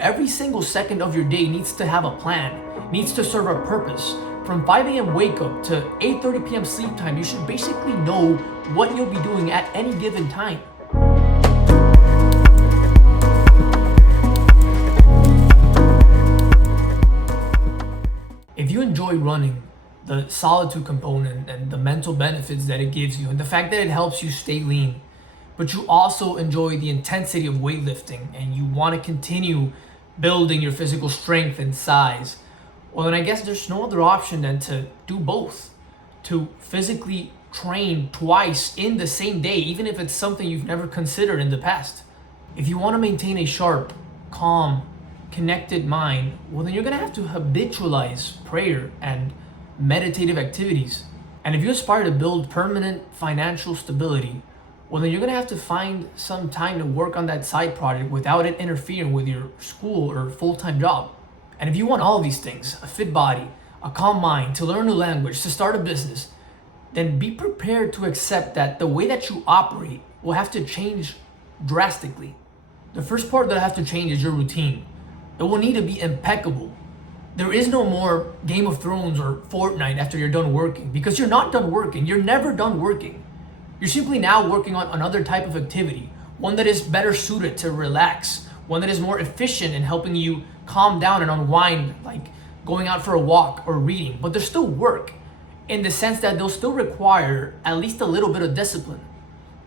Every single second of your day needs to have a plan, needs to serve a purpose. From 5 a.m. wake up to 8:30 p.m. sleep time, you should basically know what you'll be doing at any given time. If you enjoy running, the solitude component and the mental benefits that it gives you, and the fact that it helps you stay lean, but you also enjoy the intensity of weightlifting and you want to continue building your physical strength and size, well, then I guess there's no other option than to do both. To physically train twice in the same day, even if it's something you've never considered in the past. If you want to maintain a sharp, calm, connected mind, well, then you're going to have to habitualize prayer and meditative activities. And if you aspire to build permanent financial stability, well, then you're going to have to find some time to work on that side project without it interfering with your school or full-time job. And if you want all of these things, a fit body, a calm mind, to learn a new language, to start a business, then be prepared to accept that the way that you operate will have to change drastically. The first part that have to change is your routine. It will need to be impeccable. There is no more Game of Thrones or Fortnite after you're done working, because you're not done working. You're never done working. You're simply now working on another type of activity, one that is better suited to relax, one that is more efficient in helping you calm down and unwind, like going out for a walk or reading. But there's still work in the sense that they'll still require at least a little bit of discipline.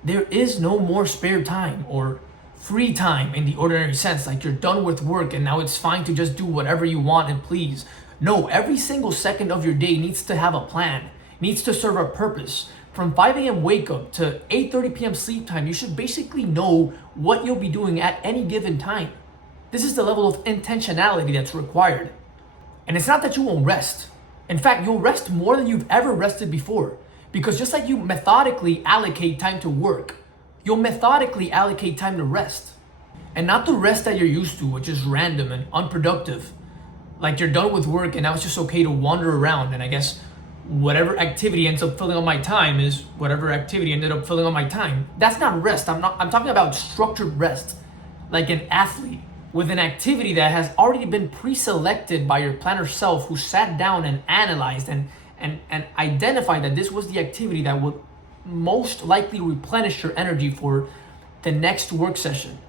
There is no more spare time or free time in the ordinary sense, like you're done with work and now it's fine to just do whatever you want and please. No, every single second of your day needs to have a plan, needs to serve a purpose. From 5 a.m. wake up to 8:30 p.m. sleep time, you should basically know what you'll be doing at any given time. This is the level of intentionality that's required. And it's not that you won't rest. In fact, you'll rest more than you've ever rested before. Because just like you methodically allocate time to work, you'll methodically allocate time to rest. And not the rest that you're used to, which is random and unproductive. Like you're done with work and now it's just okay to wander around, and I guess whatever activity ends up filling up my time is whatever activity ended up filling up my time. That's not rest. I'm talking about structured rest. Like an athlete with an activity that has already been pre-selected by your planner self, who sat down and analyzed and identified that this was the activity that would most likely replenish your energy for the next work session.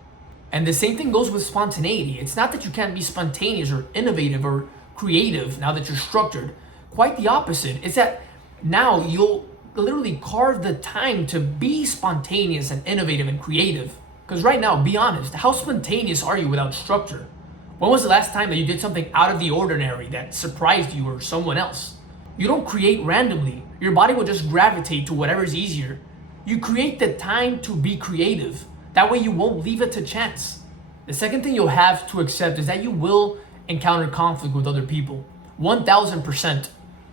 And the same thing goes with spontaneity. It's not that you can't be spontaneous or innovative or creative now that you're structured. Quite the opposite. It's that now you'll literally carve the time to be spontaneous and innovative and creative. Because right now, be honest, how spontaneous are you without structure? When was the last time that you did something out of the ordinary that surprised you or someone else? You don't create randomly. Your body will just gravitate to whatever's easier. You create the time to be creative. That way you won't leave it to chance. The second thing you'll have to accept is that you will encounter conflict with other people. 1000%.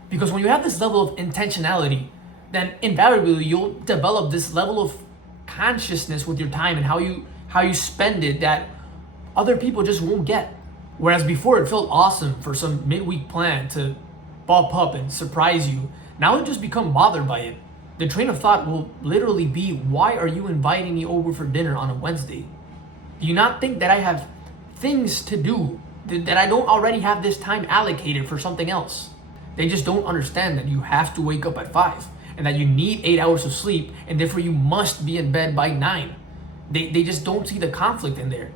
Because when you have this level of intentionality, then invariably you'll develop this level of consciousness with your time and how you spend it that other people just won't get. Whereas before it felt awesome for some midweek plan to pop up and surprise you, now you just become bothered by it. The train of thought will literally be, why are you inviting me over for dinner on a Wednesday? Do you not think that I have things to do, that I don't already have this time allocated for something else? They just don't understand that you have to wake up at 5 and that you need 8 hours of sleep and therefore you must be in bed by 9. They just don't see the conflict in there.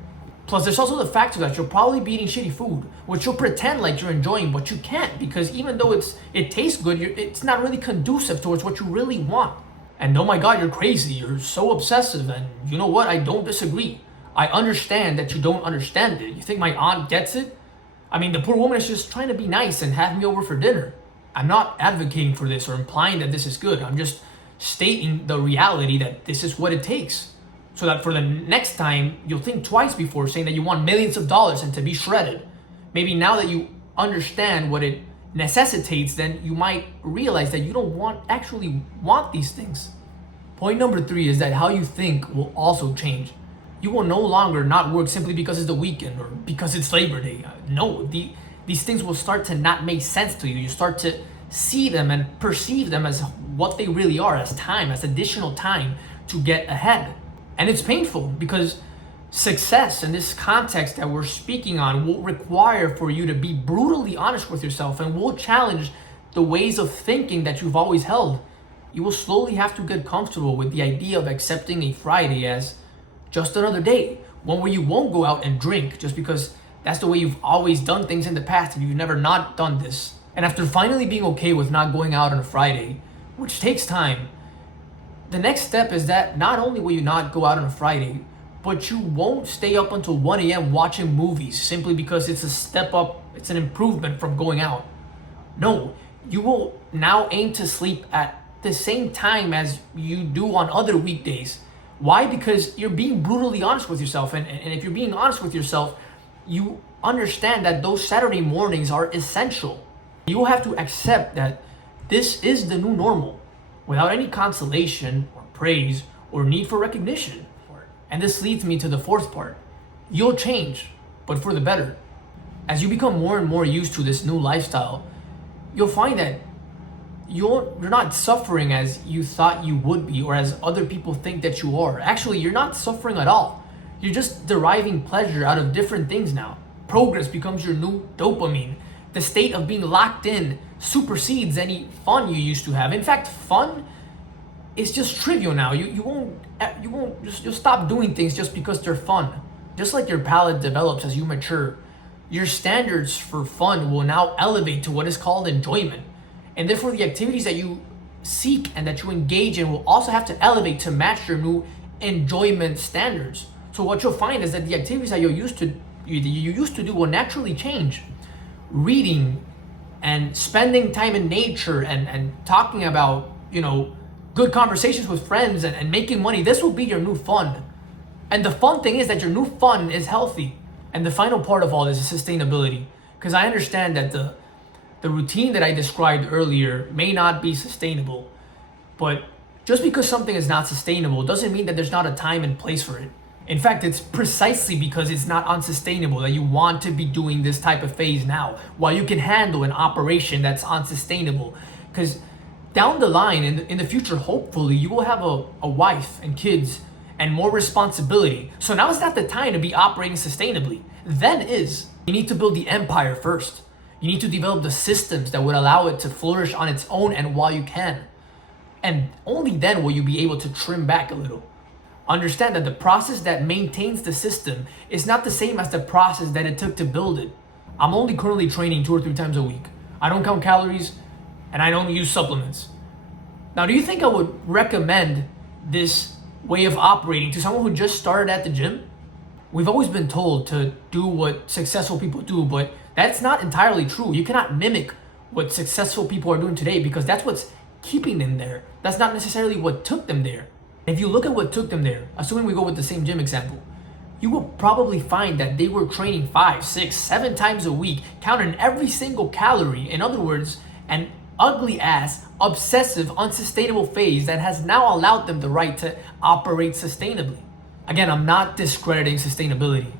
Plus, there's also the factor that you'll probably be eating shitty food, which you'll pretend like you're enjoying, but you can't, because even though it tastes good, it's not really conducive towards what you really want. And oh my God, you're crazy, you're so obsessive, and you know what, I don't disagree. I understand that you don't understand it. You think my aunt gets it? I mean, the poor woman is just trying to be nice and have me over for dinner. I'm not advocating for this or implying that this is good. I'm just stating the reality that this is what it takes. So that for the next time, you'll think twice before saying that you want millions of dollars and to be shredded. Maybe now that you understand what it necessitates, then you might realize that you don't actually want these things. Point number 3 is that how you think will also change. You will no longer not work simply because it's the weekend or because it's Labor Day. No, these things will start to not make sense to you. You start to see them and perceive them as what they really are, as time, as additional time to get ahead. And it's painful because Success in this context that we're speaking on will require for you to be brutally honest with yourself and will challenge the ways of thinking that you've always held. You will slowly have to get comfortable with the idea of accepting a Friday as just another day, one where you won't go out and drink just because that's the way you've always done things in the past and you've never not done this. And after finally being okay with not going out on a Friday, which takes time, the next step is that not only will you not go out on a Friday, but you won't stay up until 1 a.m. watching movies simply because it's a step up, it's an improvement from going out. No, you will now aim to sleep at the same time as you do on other weekdays. Why? Because you're being brutally honest with yourself. And if you're being honest with yourself, you understand that those Saturday mornings are essential. You will have to accept that this is the new normal without any consolation or praise or need for recognition. And this leads me to the fourth part. You'll change, but for the better. As you become more and more used to this new lifestyle, you'll find that you're not suffering as you thought you would be or as other people think that you are. Actually, you're not suffering at all. You're just deriving pleasure out of different things now. Progress becomes your new dopamine. The state of being locked in supersedes any fun you used to have. In fact, fun is just trivial now. You'll stop doing things just because they're fun. Just like your palate develops as you mature, your standards for fun will now elevate to what is called enjoyment. And therefore the activities that you seek and that you engage in will also have to elevate to match your new enjoyment standards. So what you'll find is that the activities that you used to do will naturally change. Reading and spending time in nature and talking about, good conversations with friends and making money, this will be your new fun. And the fun thing is that your new fun is healthy. And the final part of all this is sustainability. Because I understand that the routine that I described earlier may not be sustainable. But just because something is not sustainable doesn't mean that there's not a time and place for it. In fact, it's precisely because it's not unsustainable that you want to be doing this type of phase now, while you can handle an operation that's unsustainable. Because down the line, in the future, hopefully, you will have a wife and kids and more responsibility. So now is not the time to be operating sustainably. Then is. You need to build the empire first. You need to develop the systems that would allow it to flourish on its own and while you can. And only then will you be able to trim back a little. Understand that the process that maintains the system is not the same as the process that it took to build it. I'm only currently training 2 or 3 times a week. I don't count calories and I don't use supplements. Now, do you think I would recommend this way of operating to someone who just started at the gym? We've always been told to do what successful people do, but that's not entirely true. You cannot mimic what successful people are doing today because that's what's keeping them there. That's not necessarily what took them there. If you look at what took them there, assuming we go with the same gym example, you will probably find that they were training 5, 6, 7 times a week, counting every single calorie. In other words, an ugly ass, obsessive, unsustainable phase that has now allowed them the right to operate sustainably. Again, I'm not discrediting sustainability,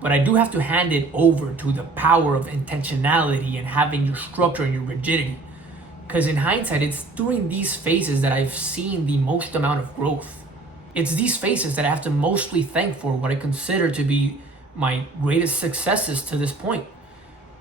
but I do have to hand it over to the power of intentionality and having your structure and your rigidity. Because in hindsight, it's during these phases that I've seen the most amount of growth. It's these phases that I have to mostly thank for what I consider to be my greatest successes to this point.